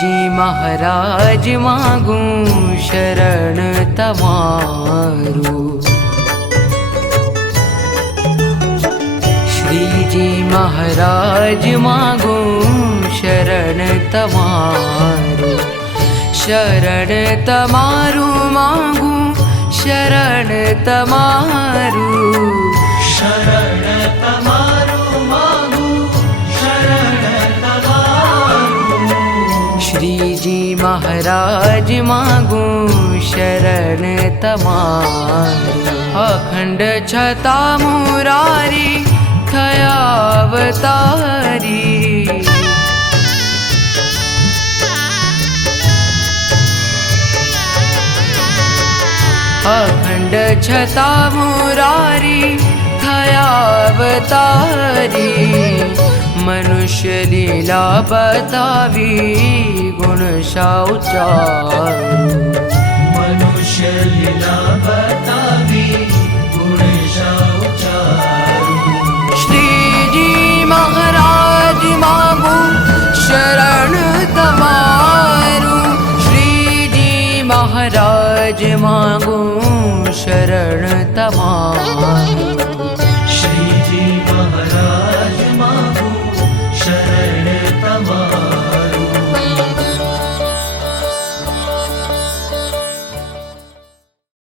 श्रीजी महाराज मागूं शरण तमारू। श्रीजी महाराज मागूं शरण तमारू। शरण तमारू मागूं शरण तमारू। शरण तमारू मागूं शरण तमारू। श्रीजी महाराज मागूं शरण तमारू। अखंड छता मुरारी थया अवतारी। अखंड छता मुरारी थया अवतारी। मनुष्य लीला बतावी गुण उच्चारू। मनुष्य लीला बतावी गुण उच्चारू। श्रीजी महाराज मागूं शरण तमारू। श्रीजी महाराज मागूं शरण तमारू। श्रीजी महाराज